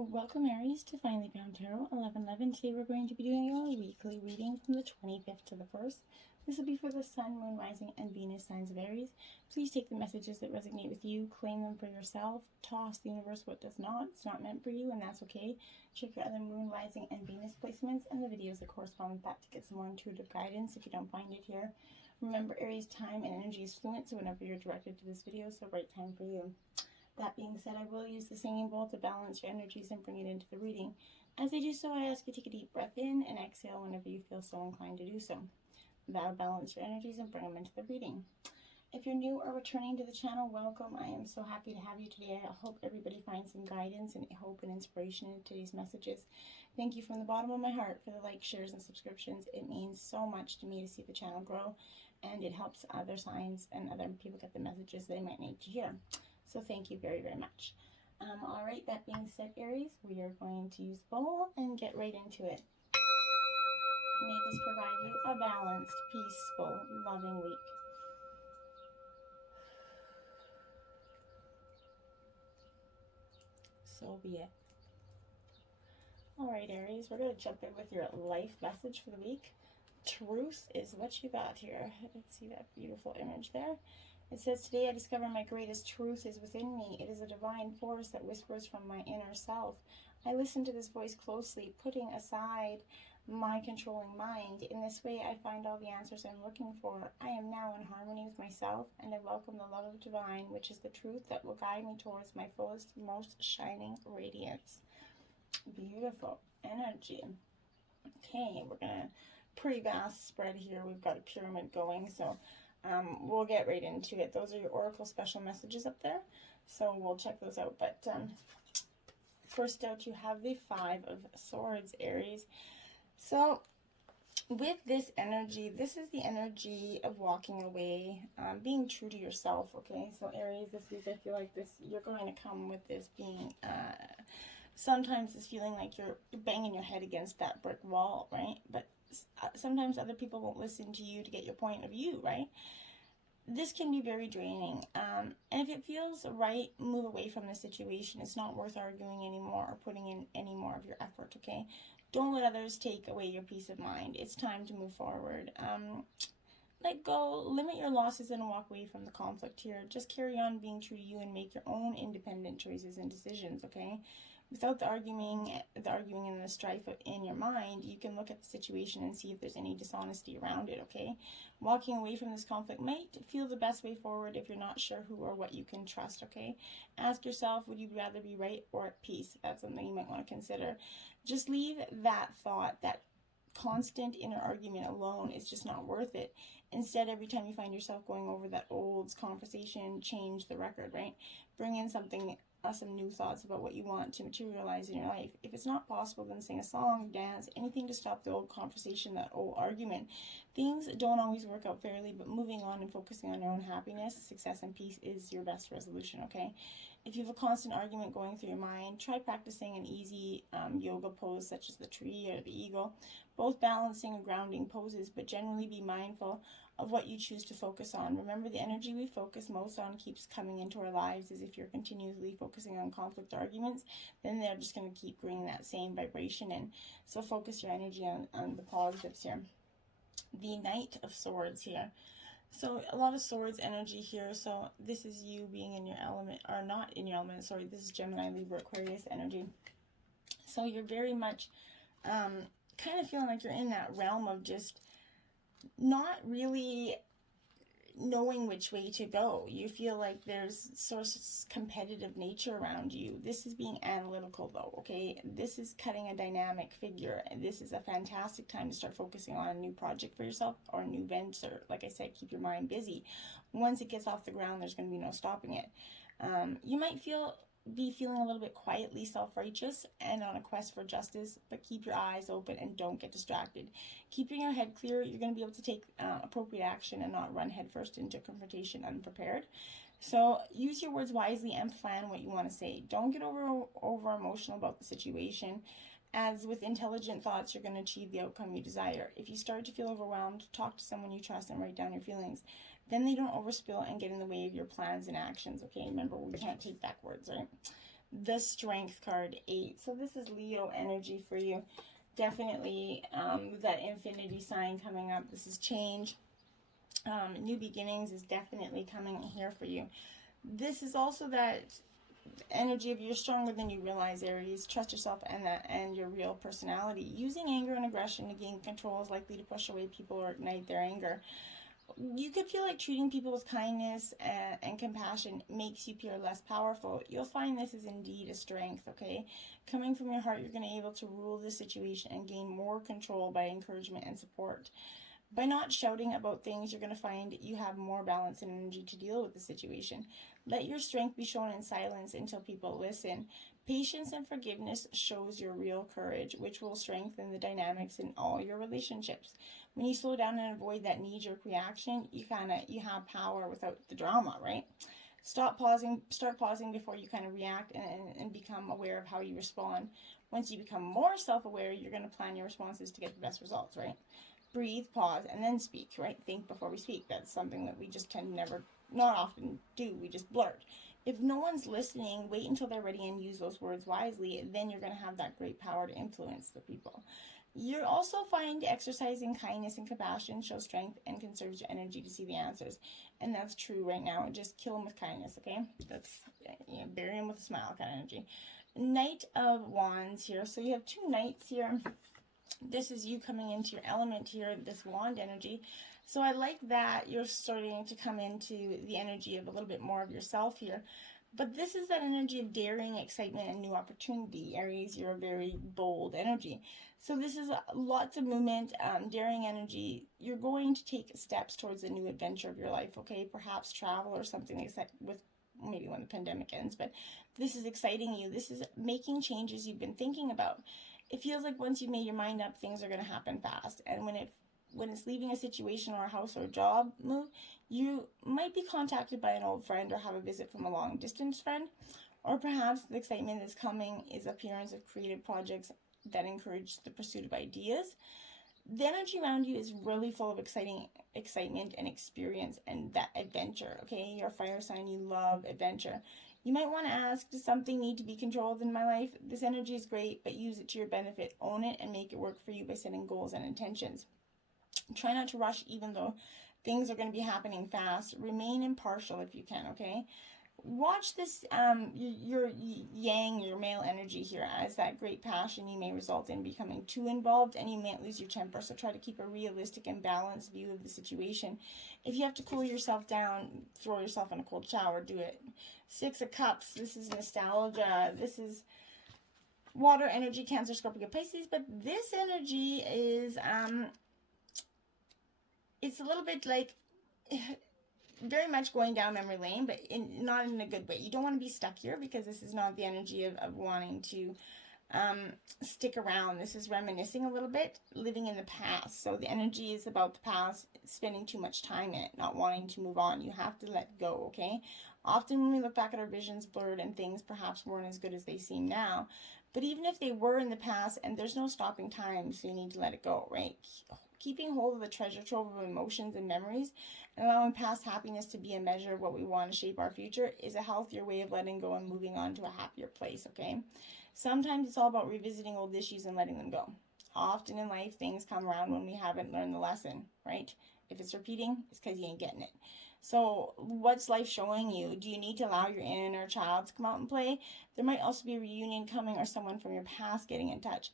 Welcome Aries to Finally Found Tarot 1111. Today we're going to be doing your weekly reading from the 25th to the 1st. This will be for the Sun, Moon, Rising, and Venus signs of Aries. Please take the messages that resonate with you, claim them for yourself, toss the universe what does not. It's not meant for you, and that's okay. Check your other Moon, Rising, and Venus placements and the videos that correspond with that to get some more intuitive guidance if you don't find it here. Remember, Aries, time and energy is fluent, so whenever you're directed to this video, so right time for you. That being said, I will use the singing bowl to balance your energies and bring it into the reading. As I do so, I ask you to take a deep breath in and exhale whenever you feel so inclined to do so. That'll balance your energies and bring them into the reading. If you're new or returning to the channel, welcome. I am so happy to have you today. I hope everybody finds some guidance and hope and inspiration in today's messages. Thank you from the bottom of my heart for the likes, shares, and subscriptions. It means so much to me to see the channel grow, and it helps other signs and other people get the messages they might need to hear. So thank you very, very much. All right, that being said, Aries, we are going to use the bowl and get right into it. May this provide you a balanced, peaceful, loving week. So be it. All right, Aries, we're going to jump in with your life message for the week. Truth is what you got here. Let's see that beautiful image there. It says, today I discover my greatest truth is within me. It is a divine force that whispers from my inner self. I listen to this voice closely, putting aside my controlling mind. In this way, I find all the answers I'm looking for. I am now in harmony with myself, and I welcome the love of divine, which is the truth that will guide me towards my fullest, most shining radiance. Beautiful energy. Okay, we're going to pretty vast spread here. We've got a pyramid going, so we'll get right into it. Those are your oracle special messages up there, so we'll check those out. But first out, you have the 5 of Swords, Aries. So with this energy, this is the energy of walking away, being true to yourself. Okay, so Aries, this week I feel like this, you're going to come with this being sometimes it's feeling like you're banging your head against that brick wall, right? But sometimes other people won't listen to you to get your point of view, right? This can be very draining. And if it feels right, move away from the situation. It's not worth arguing anymore or putting in any more of your effort, okay? Don't let others take away your peace of mind. It's time to move forward. Let go, limit your losses, and walk away from the conflict here. Just carry on being true to you and make your own independent choices and decisions, okay? Without the arguing and the strife in your mind, you can look at the situation and see if there's any dishonesty around it, okay? Walking away from this conflict might feel the best way forward if you're not sure who or what you can trust, okay? Ask yourself, would you rather be right or at peace? That's something you might want to consider. Just leave that thought, that constant inner argument alone is just not worth it. Instead, every time you find yourself going over that old conversation, change the record, right? Bring in something, some new thoughts about what you want to materialize in your life. If it's not possible, then sing a song, dance, anything to stop the old conversation, that old argument. Things don't always work out fairly, but moving on and focusing on your own happiness, success, and peace is your best resolution, okay? If you have a constant argument going through your mind, try practicing an easy yoga pose such as the tree or the eagle, both balancing and grounding poses, but generally be mindful of what you choose to focus on. Remember, the energy we focus most on keeps coming into our lives. As if you're continuously focusing on conflict arguments, then they're just going to keep bringing that same vibration in. So focus your energy on the positives here. The Knight of Swords here. So a lot of swords energy here. So this is you being in your element, or not in your element, sorry, this is Gemini, Libra, Aquarius energy. So you're very much kind of feeling like you're in that realm of just not really knowing which way to go. You feel like there's sort of competitive nature around you. This is being analytical though, okay? This is cutting a dynamic figure, and this is a fantastic time to start focusing on a new project for yourself or a new venture. Like I said, keep your mind busy. Once it gets off the ground, there's going to be no stopping it. You might be feeling a little bit quietly self-righteous and on a quest for justice, but keep your eyes open and don't get distracted. Keeping your head clear, you're going to be able to take appropriate action and not run headfirst into confrontation unprepared. So use your words wisely and plan what you want to say. Don't get over emotional about the situation. As with intelligent thoughts, you're going to achieve the outcome you desire. If you start to feel overwhelmed, talk to someone you trust and write down your feelings. Then they don't overspill and get in the way of your plans and actions, okay? Remember, we can't take back words, right? the Strength card, 8. So this is Leo energy for you. Definitely that infinity sign coming up. This is change. New beginnings is definitely coming here for you. This is also that energy of you're stronger than you realize, Aries. Trust yourself and your real personality. Using anger and aggression to gain control is likely to push away people or ignite their anger. You could feel like treating people with kindness and compassion makes you appear less powerful. You'll find this is indeed a strength, okay? Coming from your heart, you're going to be able to rule the situation and gain more control by encouragement and support. By not shouting about things, you're going to find you have more balance and energy to deal with the situation. Let your strength be shown in silence until people listen. Patience and forgiveness shows your real courage, which will strengthen the dynamics in all your relationships. When you slow down and avoid that knee-jerk reaction, you have power without the drama, right? Start pausing before you kind of react and become aware of how you respond. Once you become more self-aware, you're going to plan your responses to get the best results, right? Breathe, pause, and then speak, right? Think before we speak. That's something that we just tend to not often do. We just blurt. If no one's listening, wait until they're ready and use those words wisely. Then you're going to have that great power to influence the people. You'll also find exercising kindness and compassion shows strength and conserves your energy to see the answers. And that's true right now. Just kill them with kindness, okay? That's, bury them with a smile kind of energy. Knight of Wands here. So you have 2 knights here. This is you coming into your element here, this wand energy. So I like that you're starting to come into the energy of a little bit more of yourself here. But this is that energy of daring, excitement, and new opportunity. Aries, you're a very bold energy. So this is lots of movement, daring energy. You're going to take steps towards a new adventure of your life, okay? Perhaps travel or something except with maybe when the pandemic ends. But this is exciting you. This is making changes you've been thinking about. It feels like once you've made your mind up, things are going to happen fast. And when it's leaving a situation or a house or a job move, you might be contacted by an old friend or have a visit from a long distance friend. Or perhaps the excitement that's coming is appearance of creative projects that encourage the pursuit of ideas. The energy around you is really full of excitement and experience and that adventure, okay? You're a fire sign, you love adventure. You might want to ask, does something need to be controlled in my life? This energy is great, but use it to your benefit. Own it and make it work for you by setting goals and intentions. Try not to rush even though things are going to be happening fast. Remain impartial if you can, okay? Watch this, your yang, your male energy here as that great passion you may result in becoming too involved and you might lose your temper. So try to keep a realistic and balanced view of the situation. If you have to cool yourself down, throw yourself in a cold shower, do it. 6 of Cups, this is nostalgia. This is water energy, Cancer, Scorpio, Pisces. But this energy is, it's a little bit like very much going down memory lane, but not in a good way. You don't want to be stuck here because this is not the energy of wanting to stick around. This is reminiscing a little bit, living in the past. So the energy is about the past, spending too much time in it, not wanting to move on. You have to let go, okay? Often when we look back at our visions blurred and things perhaps weren't as good as they seem now, but even if they were in the past, and there's no stopping time, so you need to let it go, right? Keeping hold of the treasure trove of emotions and memories and allowing past happiness to be a measure of what we want to shape our future is a healthier way of letting go and moving on to a happier place, okay? Sometimes it's all about revisiting old issues and letting them go. Often in life, things come around when we haven't learned the lesson, right? If it's repeating, it's because you ain't getting it. So what's life showing you? Do you need to allow your inner child to come out and play? There might also be a reunion coming or someone from your past getting in touch.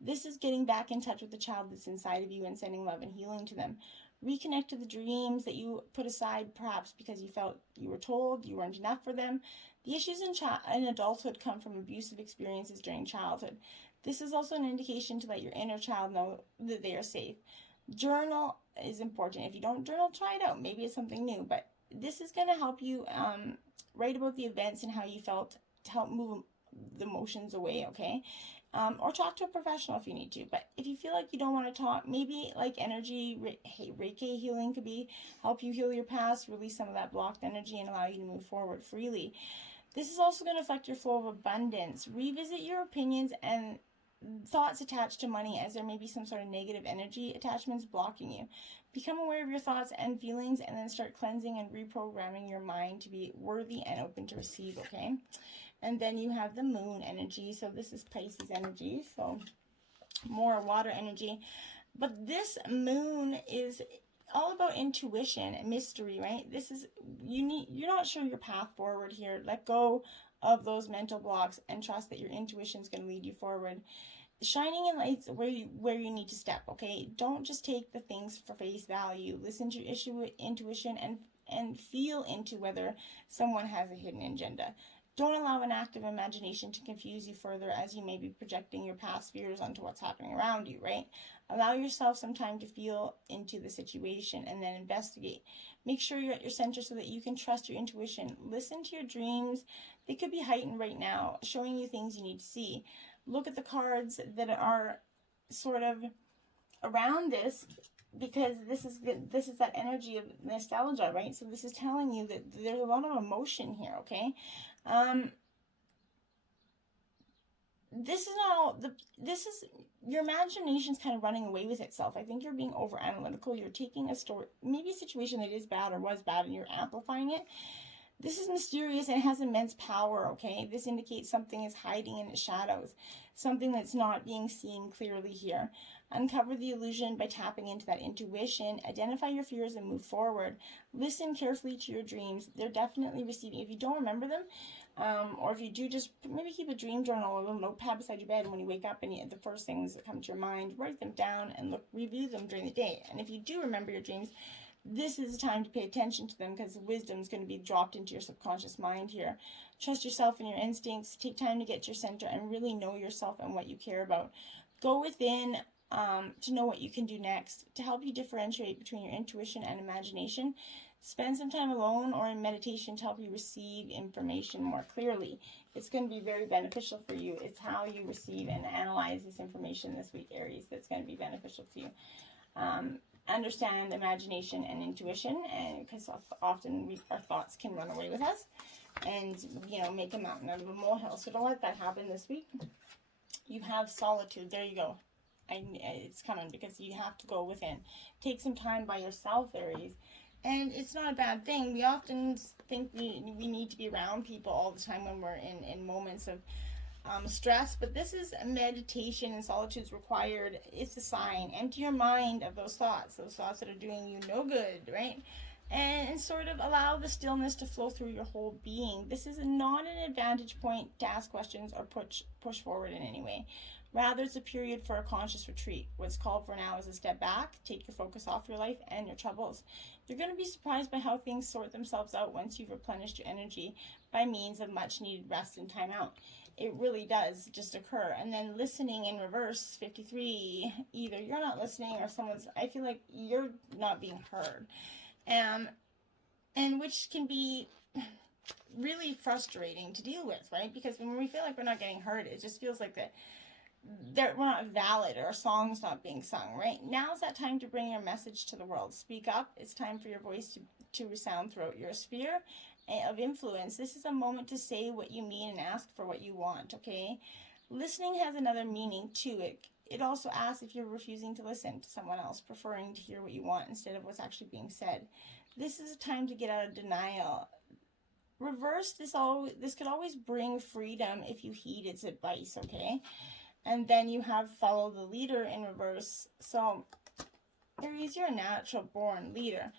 This is getting back in touch with the child that's inside of you and sending love and healing to them. Reconnect to the dreams that you put aside, perhaps because you felt you were told you weren't enough for them. The issues in adulthood come from abusive experiences during childhood. This is also an indication to let your inner child know that they are safe. Journal is important. If you don't journal, try it out. Maybe it's something new, but this is going to help you write about the events and how you felt to help move the emotions away, okay? Or talk to a professional if you need to. But if you feel like you don't want to talk, maybe like energy, Reiki healing could help you heal your past, release some of that blocked energy and allow you to move forward freely. This is also going to affect your flow of abundance. Revisit your opinions and thoughts attached to money, as there may be some sort of negative energy attachments blocking you. Become aware of your thoughts and feelings and then start cleansing and reprogramming your mind to be worthy and open to receive, okay? And then you have the moon energy. So this is Pisces energy. So more water energy. But this moon is all about intuition and mystery, right? This is, you're not sure your path forward here. Let go of those mental blocks and trust that your intuition is going to lead you forward. Shining in lights where you need to step, okay? Don't just take the things for face value. Listen to your intuition and feel into whether someone has a hidden agenda. Don't allow an active imagination to confuse you further, as you may be projecting your past fears onto what's happening around you, right? Allow yourself some time to feel into the situation and then investigate. Make sure you're at your center so that you can trust your intuition. Listen to your dreams. They could be heightened right now, showing you things you need to see. Look at the cards that are sort of around this, because this is that energy of nostalgia, right? So this is telling you that there's a lot of emotion here, okay? This is not all, this is, your imagination's kind of running away with itself. I think you're being over analytical. You're taking a story, maybe a situation that is bad or was bad, and you're amplifying it. This is mysterious and it has immense power, okay? This indicates something is hiding in the shadows, something that's not being seen clearly here. Uncover the illusion by tapping into that intuition. Identify your fears and move forward. Listen carefully to your dreams. They're definitely receiving. If you don't remember them, or if you do, just maybe keep a dream journal or a little notepad beside your bed, and when you wake up and the first things that come to your mind, write them down and review them during the day. And if you do remember your dreams, this is the time to pay attention to them, because wisdom is going to be dropped into your subconscious mind here. Trust yourself and your instincts. Take time to get to your center and really know yourself and what you care about. Go within to know what you can do next. To help you differentiate between your intuition and imagination, spend some time alone or in meditation to help you receive information more clearly. It's going to be very beneficial for you. It's how you receive and analyze this information this week, Aries, that's going to be beneficial to you. Understand imagination and intuition, and because often our thoughts can run away with us and, you know, make a mountain out of a molehill. So don't let that happen this week. You have solitude. There you go. It's coming, because you have to go within. Take some time by yourself, Aries. And it's not a bad thing. We often think we need to be around people all the time when we're in moments of stress, but this is meditation, and solitude is required. It's a sign. Empty your mind of those thoughts that are doing you no good, right? And sort of allow the stillness to flow through your whole being. This is not an advantage point to ask questions or push forward in any way. Rather, it's a period for a conscious retreat. What's called for now is a step back. Take your focus off your life and your troubles. You're going to be surprised by how things sort themselves out once you've replenished your energy by means of much needed rest and time out. It really does just occur. And then listening in reverse, 53, either you're not listening or I feel like you're not being heard. And which can be really frustrating to deal with, right? Because when we feel like we're not getting heard, it just feels like that we're not valid, or our song's not being sung, right? Now's that time to bring your message to the world. Speak up. It's time for your voice to resound throughout your sphere of influence. This is a moment to say what you mean and ask for what you want, okay? Listening has another meaning too. It also asks if you're refusing to listen to someone else, preferring to hear what you want instead of what's actually being said. This is a time to get out of denial. Reverse, this could always bring freedom if you heed its advice, okay? And then you have follow the leader in reverse. So, Aries, you're a natural born leader.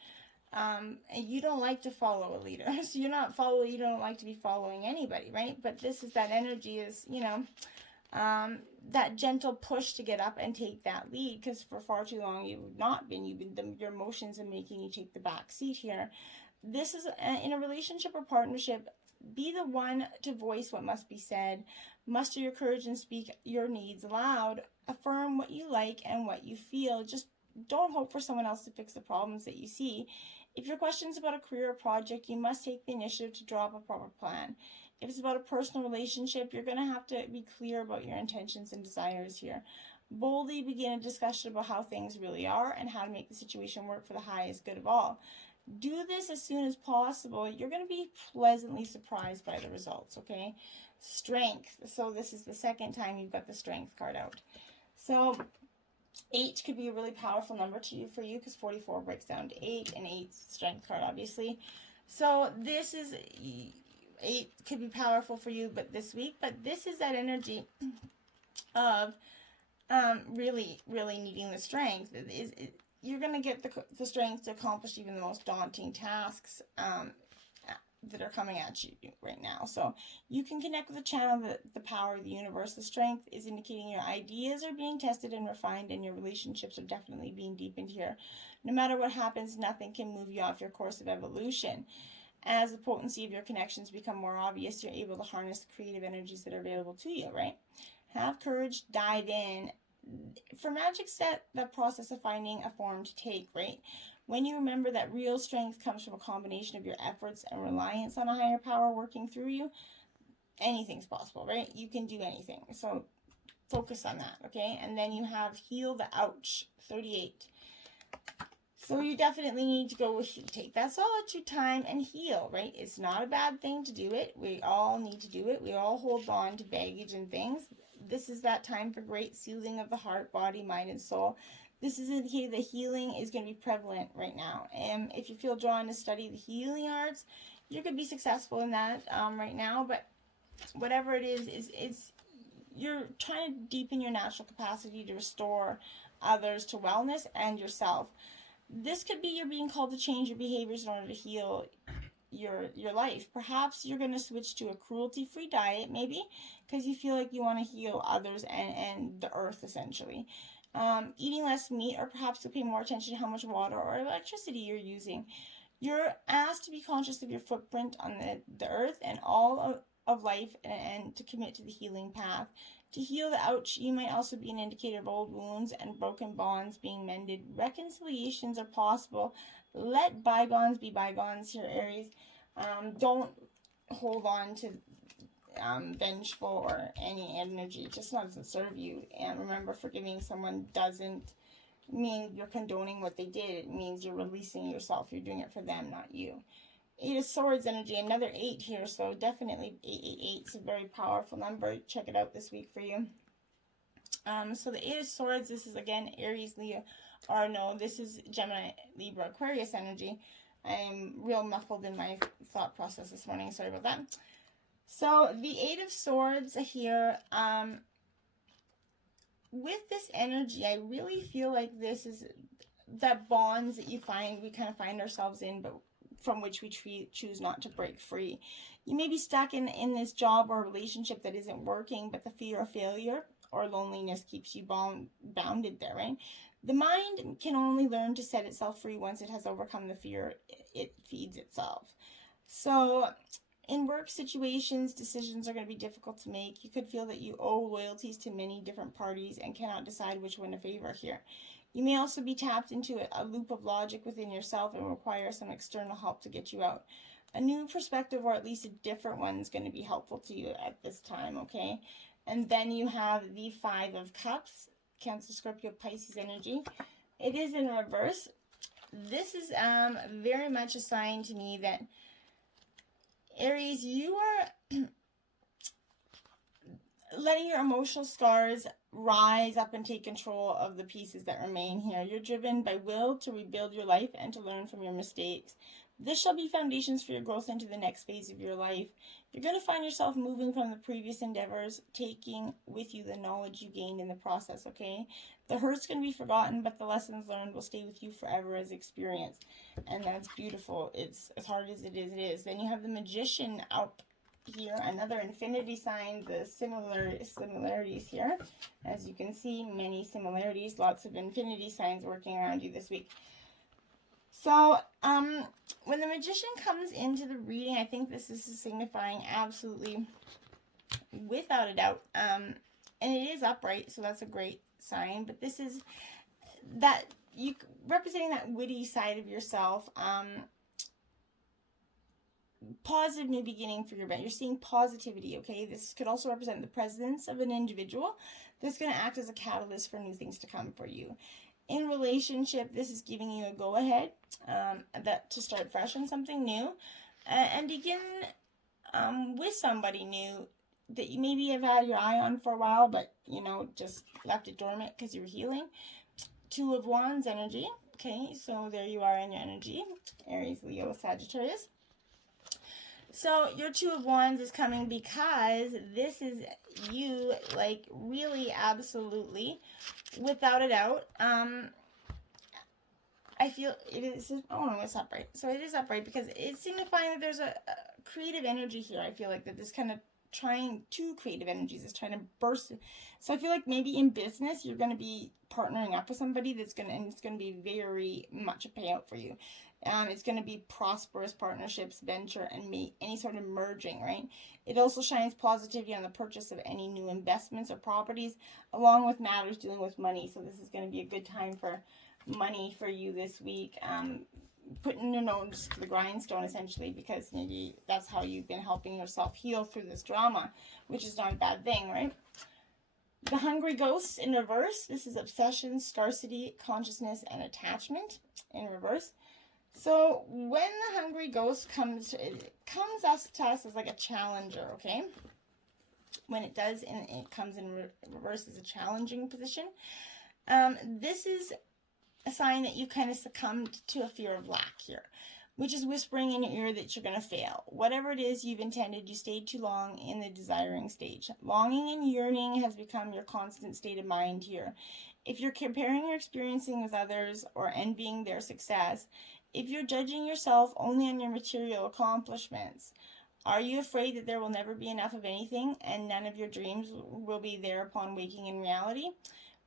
And you don't like to follow a leader. So you don't like to be following anybody, right? But this is that energy is, you know, that gentle push to get up and take that lead, because for far too long you've not been. Your emotions are making you take the back seat here. This is in a relationship or partnership. Be the one to voice what must be said. Muster your courage and speak your needs aloud. Affirm what you like and what you feel. Just don't hope for someone else to fix the problems that you see. If your question's about a career or project, you must take the initiative to draw up a proper plan. If it's about a personal relationship, you're going to have to be clear about your intentions and desires here. Boldly begin a discussion about how things really are and how to make the situation work for the highest good of all. Do this as soon as possible. You're going to be pleasantly surprised by the results, okay? Strength. So this is the second time you've got the strength card out. So 8 could be a really powerful number for you because 44 breaks down to 8, and 8's strength card, obviously. So this is 8 could be powerful for you, but this week. But this is that energy of really needing the strength. You're going to get the strength to accomplish even the most daunting tasks that are coming at you right now. So you can connect with the channel, the power of the universe. The strength is indicating your ideas are being tested and refined, and your relationships are definitely being deepened here. No matter what happens, nothing can move you off your course of evolution. As the potency of your connections become more obvious, you're able to harness the creative energies that are available to you, right? Have courage, dive in. For magic, that process of finding a form to take, right? When you remember that real strength comes from a combination of your efforts and reliance on a higher power working through you, anything's possible, right? You can do anything. So focus on that, okay? And then you have heal the ouch, 38. So you definitely need to go take that solitude time and heal, right? It's not a bad thing to do it. We all need to do it. We all hold on to baggage and things. This is that time for great soothing of the heart, body, mind, and soul. This is indicating that healing is going to be prevalent right now. And if you feel drawn to study the healing arts, you could be successful in that right now. But whatever it is you're trying to deepen your natural capacity to restore others to wellness and yourself. This could be you're being called to change your behaviors in order to heal your life. Perhaps you're going to switch to a cruelty-free diet, maybe, because you feel like you want to heal others and the earth, essentially. Eating less meat, or perhaps to pay more attention to how much water or electricity you're using. You're asked to be conscious of your footprint on the earth and all of life, and to commit to the healing path. To heal the ouch, you might also be an indicator of old wounds and broken bonds being mended. Reconciliations are possible. Let bygones be bygones here, Aries. Don't hold on to vengeful or any energy. It just doesn't serve you. And remember, forgiving someone doesn't mean you're condoning what they did. It means you're releasing yourself. You're doing it for them, not you. 8 of Swords energy, another 8 here, so definitely 888 is a very powerful number. Check it out this week for you. So the 8 of Swords, this is again Aries, Leo, or no, this is Gemini, Libra, Aquarius energy. I'm real muffled in my thought process this morning, sorry about that. So the 8 of Swords here, with this energy, I really feel like this is that bonds that we kind of find ourselves in, but from which we choose not to break free. You may be stuck in this job or relationship that isn't working, but the fear of failure or loneliness keeps you bounded there, right? The mind can only learn to set itself free once it has overcome the fear it feeds itself. So in work situations, decisions are going to be difficult to make. You could feel that you owe loyalties to many different parties and cannot decide which one to favor here. You may also be tapped into a loop of logic within yourself and require some external help to get you out. A new perspective, or at least a different one, is going to be helpful to you at this time, okay? And then you have the 5 of Cups, Cancer, Scorpio, Pisces energy. It is in reverse. This is very much a sign to me that, Aries, you are letting your emotional scars rise up and take control of the pieces that remain here. You're driven by will to rebuild your life and to learn from your mistakes. This shall be foundations for your growth into the next phase of your life. You're going to find yourself moving from the previous endeavors, taking with you the knowledge you gained in the process, okay? The hurt's going to be forgotten, but the lessons learned will stay with you forever as experience. And that's beautiful. It's as hard as it is. Then you have the Magician out here, another infinity sign, the similarities here. As you can see, many similarities, lots of infinity signs working around you this week. So, when the Magician comes into the reading, I think this is signifying absolutely, without a doubt, and it is upright, so that's a great sign, but this is that you representing that witty side of yourself, positive new beginning for your event. You're seeing positivity, okay? This could also represent the presence of an individual that's going to act as a catalyst for new things to come for you. In relationship, this is giving you a go-ahead to start fresh on something new and begin with somebody new that you maybe have had your eye on for a while, but, you know, just left it dormant because you were healing. 2 of Wands energy. Okay, so there you are in your energy. Aries, Leo, Sagittarius. So your Two of Wands is coming because this is you, like, really, absolutely, without a doubt. I feel it is, oh no, it's upright. So it is upright because it's signifying that there's a creative energy here. I feel like that this kind of creative energies is trying to burst. So I feel like maybe in business, you're going to be partnering up with somebody and it's going to be very much a payout for you. It's going to be prosperous partnerships, venture, and any sort of merging, right? It also shines positivity on the purchase of any new investments or properties, along with matters dealing with money. So this is going to be a good time for money for you this week. Putting your nose to the grindstone, essentially, because maybe that's how you've been helping yourself heal through this drama, which is not a bad thing, right? The Hungry Ghosts in reverse. This is obsession, scarcity, consciousness, and attachment in reverse. So when the Hungry Ghost comes, it comes to us as like a challenger, okay? When it does, and it comes in reverse as a challenging position. This is a sign that you kind of succumbed to a fear of lack here, which is whispering in your ear that you're going to fail. Whatever it is you've intended, you stayed too long in the desiring stage. Longing and yearning has become your constant state of mind here. If you're comparing your experiencing with others or envying their success, if you're judging yourself only on your material accomplishments, are you afraid that there will never be enough of anything and none of your dreams will be there upon waking in reality?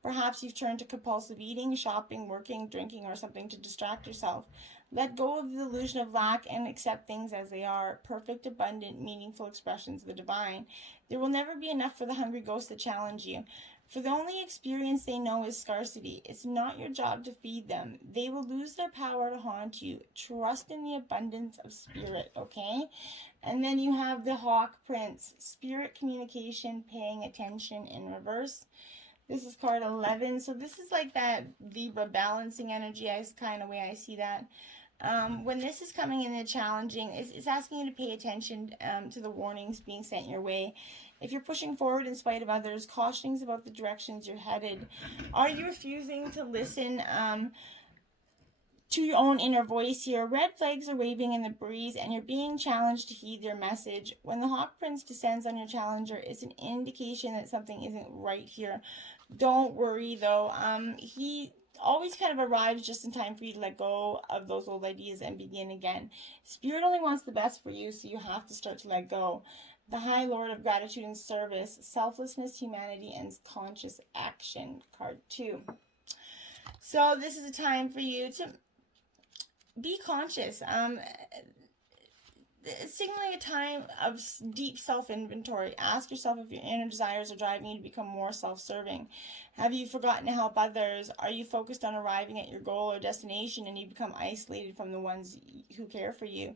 Perhaps you've turned to compulsive eating, shopping, working, drinking, or something to distract yourself. Let go of the illusion of lack and accept things as they are, perfect, abundant, meaningful expressions of the divine. There will never be enough for the hungry ghosts that challenge you. For the only experience they know is scarcity. It's not your job to feed them. They will lose their power to haunt you. Trust in the abundance of spirit, okay? And then you have the Hawk Prince, spirit communication, paying attention in reverse. This is card 11. So this is like that Libra balancing energy, is kind of way I see that. When this is coming in the challenging, it's asking you to pay attention to the warnings being sent your way. If you're pushing forward in spite of others, cautionings about the directions you're headed. Are you refusing to listen to your own inner voice here? Red flags are waving in the breeze and you're being challenged to heed their message. When the Hawk Prince descends on your challenger, it's an indication that something isn't right here. Don't worry though. He always kind of arrives just in time for you to let go of those old ideas and begin again. Spirit only wants the best for you, so you have to start to let go. The High Lord of Gratitude and Service, selflessness, humanity, and conscious action. Card 2. So this is a time for you to be conscious. It's signaling a time of deep self-inventory. Ask yourself if your inner desires are driving you to become more self-serving. Have you forgotten to help others? Are you focused on arriving at your goal or destination and you become isolated from the ones who care for you?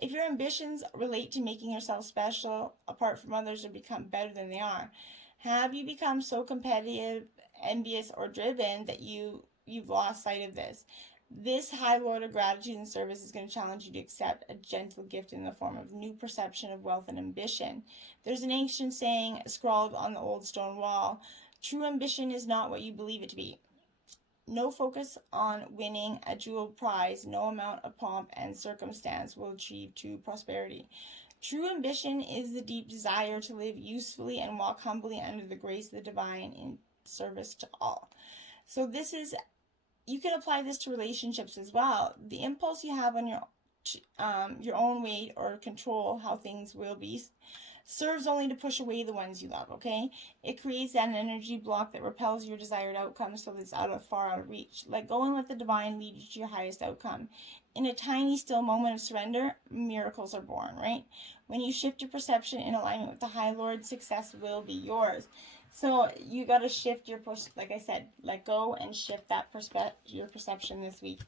If your ambitions relate to making yourself special apart from others or become better than they are, have you become so competitive, envious, or driven that you've lost sight of this? This High Lord of Gratitude and Service is going to challenge you to accept a gentle gift in the form of new perception of wealth and ambition. There's an ancient saying scrawled on the old stone wall: true ambition is not what you believe it to be. No focus on winning a jeweled prize, no amount of pomp and circumstance will achieve true prosperity. True ambition is the deep desire to live usefully and walk humbly under the grace of the divine in service to all. So this is, you can apply this to relationships as well. The impulse you have on your own weight or control how things will be serves only to push away the ones you love, okay? It creates an energy block that repels your desired outcome so that it's far out of reach. Let go and let the divine lead you to your highest outcome. In a tiny, still moment of surrender, miracles are born, right? When you shift your perception in alignment with the High Lord, success will be yours. So you got to shift your, like I said, let go and shift that your perception this week.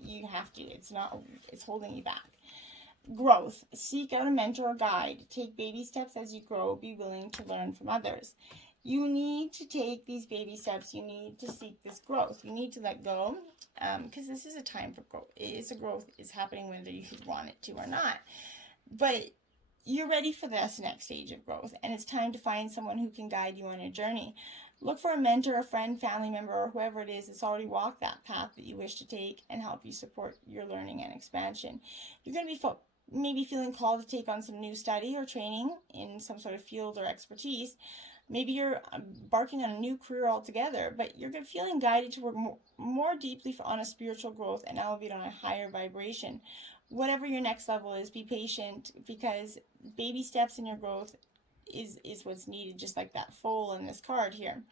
You have to. It's holding you back. Growth. Seek out a mentor or guide. Take baby steps as you grow. Be willing to learn from others. You need to take these baby steps. You need to seek this growth. You need to let go because this is a time for growth. It's a growth. It's happening whether you want it to or not. But you're ready for this next stage of growth, and it's time to find someone who can guide you on your journey. Look for a mentor, a friend, family member, or whoever it is that's already walked that path that you wish to take and help you support your learning and expansion. You're going to be maybe feeling called to take on some new study or training in some sort of field or expertise. Maybe you're embarking on a new career altogether, but you're feeling guided to work more deeply on a spiritual growth and elevate on a higher vibration. Whatever your next level is, be patient, because baby steps in your growth is what's needed, just like that foal in this card here.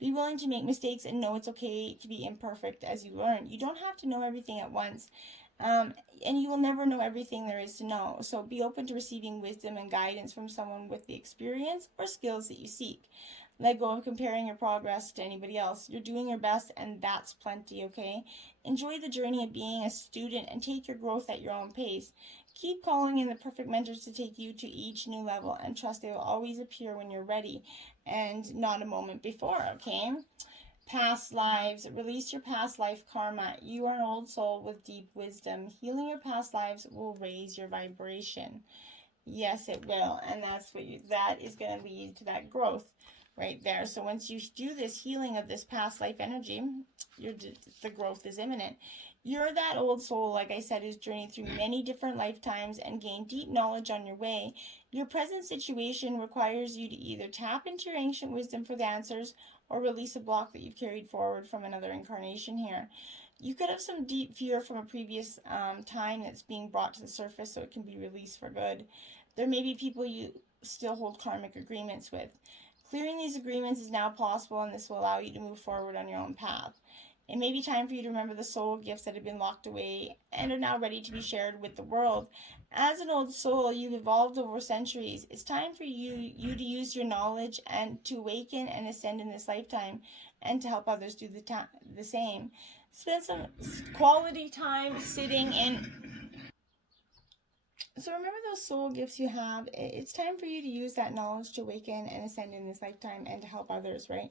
Be willing to make mistakes and know it's okay to be imperfect as you learn. You don't have to know everything at once. And you will never know everything there is to know. So be open to receiving wisdom and guidance from someone with the experience or skills that you seek. Let go of comparing your progress to anybody else. You're doing your best, and that's plenty, okay? Enjoy the journey of being a student and take your growth at your own pace. Keep calling in the perfect mentors to take you to each new level, and trust they will always appear when you're ready and not a moment before, okay? Past lives. Release your past life karma. You are an old soul with deep wisdom. Healing your past lives will raise your vibration. Yes, it will. And that is going to lead to that growth right there. So once you do this healing of this past life energy, the growth is imminent. You're that old soul, like I said, who's journeyed through many different lifetimes and gained deep knowledge on your way. Your present situation requires you to either tap into your ancient wisdom for the answers or release a block that you've carried forward from another incarnation here. You could have some deep fear from a previous time that's being brought to the surface, so it can be released for good. There may be people you still hold karmic agreements with. Clearing these agreements is now possible, and this will allow you to move forward on your own path. It may be time for you to remember the soul gifts that have been locked away and are now ready to be shared with the world. As an old soul, you've evolved over centuries. It's time for you to use your knowledge and to awaken and ascend in this lifetime, and to help others do the same. Spend some quality time sitting in. So remember those soul gifts you have. It's time for you to use that knowledge to awaken and ascend in this lifetime and to help others, right?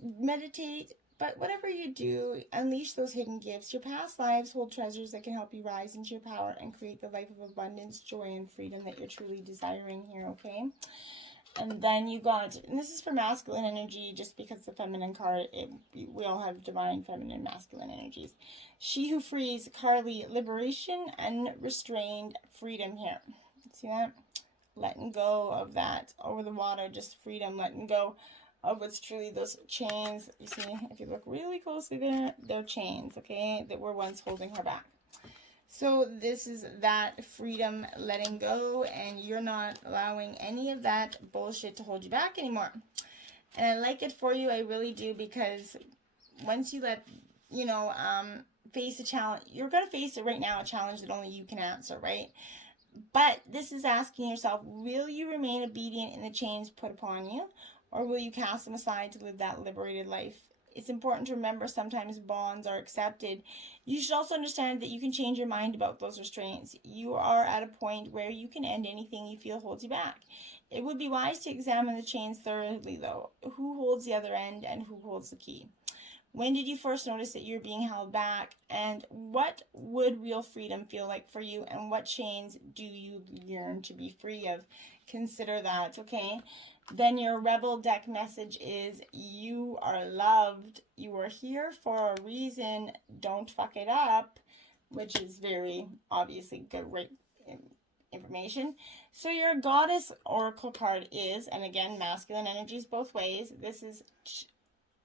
Meditate. But whatever you do, unleash those hidden gifts. Your past lives hold treasures that can help you rise into your power and create the life of abundance, joy, and freedom that you're truly desiring here, okay? And then you got, and this is for masculine energy, just because the feminine card, we all have divine feminine masculine energies. She who frees, Carly, liberation and restrained freedom here. See that? Letting go of that over the water, just freedom, letting go of what's truly those chains. You see, if you look really closely there, they're chains, okay, that were once holding her back. So this is that freedom, letting go, and you're not allowing any of that bullshit to hold you back anymore. And I like it for you, I really do, because once you let, face a challenge, you're going to face it right now, a challenge that only you can answer, right? But this is asking yourself, will you remain obedient in the chains put upon you? Or will you cast them aside to live that liberated life? It's important to remember sometimes bonds are accepted. You should also understand that you can change your mind about those restraints. You are at a point where you can end anything you feel holds you back. It would be wise to examine the chains thoroughly, though. Who holds the other end and who holds the key? When did you first notice that you're being held back? And what would real freedom feel like for you? And what chains do you yearn to be free of? Consider that, okay? Then your Rebel deck message is, you are loved. You are here for a reason. Don't fuck it up, which is very obviously good, right, information. So your Goddess Oracle card is, and again, masculine energies both ways. This is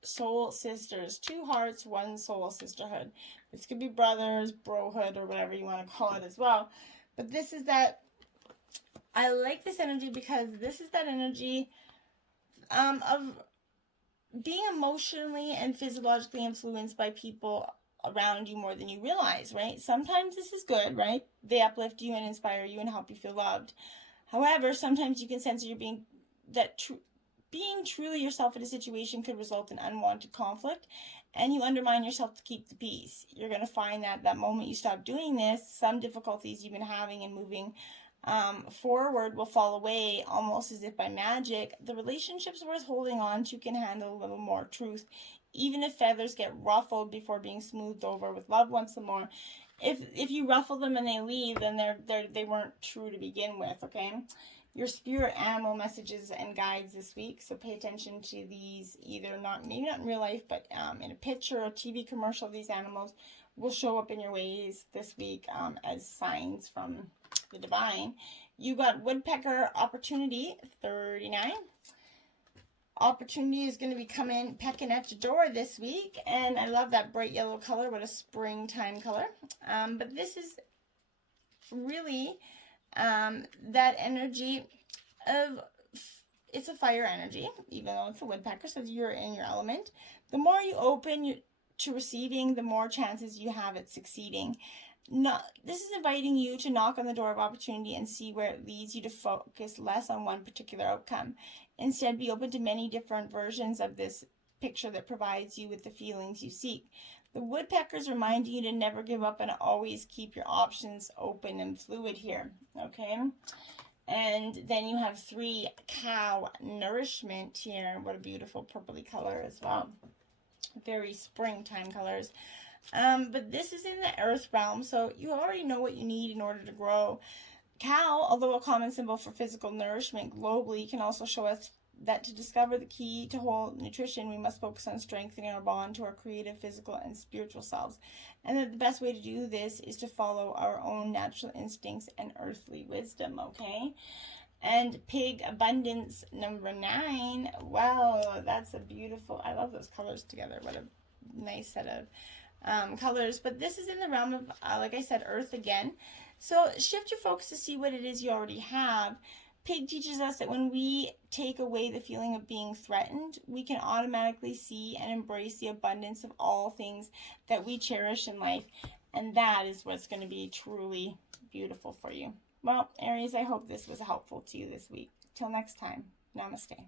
soul sisters, 2 hearts, 1 soul sisterhood. This could be brothers, brohood, or whatever you want to call it as well. But this is that, I like this energy because this is that energy of being emotionally and physiologically influenced by people around you more than you realize, right? Sometimes this is good, right? They uplift you and inspire you and help you feel loved. However, sometimes you can sense you're being truly yourself in a situation could result in unwanted conflict, and you undermine yourself to keep the peace. You're going to find that that moment you stop doing this, some difficulties you've been having and moving forward will fall away almost as if by magic. The relationships worth holding on to can handle a little more truth, even if feathers get ruffled before being smoothed over with love once more. If you ruffle them and they leave, then they weren't true to begin with, okay? Your spirit animal messages and guides this week, so pay attention to these, either maybe not in real life, but in a picture or TV commercial. These animals will show up in your ways this week as signs from the divine. You got woodpecker opportunity, 39. Opportunity is going to be coming, pecking at your door this week. And I love that bright yellow color. What a springtime color. But this is really that energy of, it's a fire energy, even though it's a woodpecker, so you're in your element. The more you open to receiving, the more chances you have at succeeding. This is inviting you to knock on the door of opportunity and see where it leads you to focus less on one particular outcome. Instead, be open to many different versions of this picture that provides you with the feelings you seek. The woodpeckers remind you to never give up and always keep your options open and fluid here, okay? And then you have 3 cow nourishment here. What a beautiful purpley color as well. Very springtime colors. But this is in the earth realm, so you already know what you need in order to grow. Cow, although a common symbol for physical nourishment globally, can also show us that to discover the key to whole nutrition, we must focus on strengthening our bond to our creative, physical, and spiritual selves. And that the best way to do this is to follow our own natural instincts and earthly wisdom, okay? And pig abundance number 9. Wow, that's a beautiful, I love those colors together. What a nice set of colors. But this is in the realm of, like I said, earth again. So shift your focus to see what it is you already have. Pig teaches us that when we take away the feeling of being threatened, we can automatically see and embrace the abundance of all things that we cherish in life. And that is what's going to be truly beautiful for you. Well, Aries, I hope this was helpful to you this week. Till next time, namaste.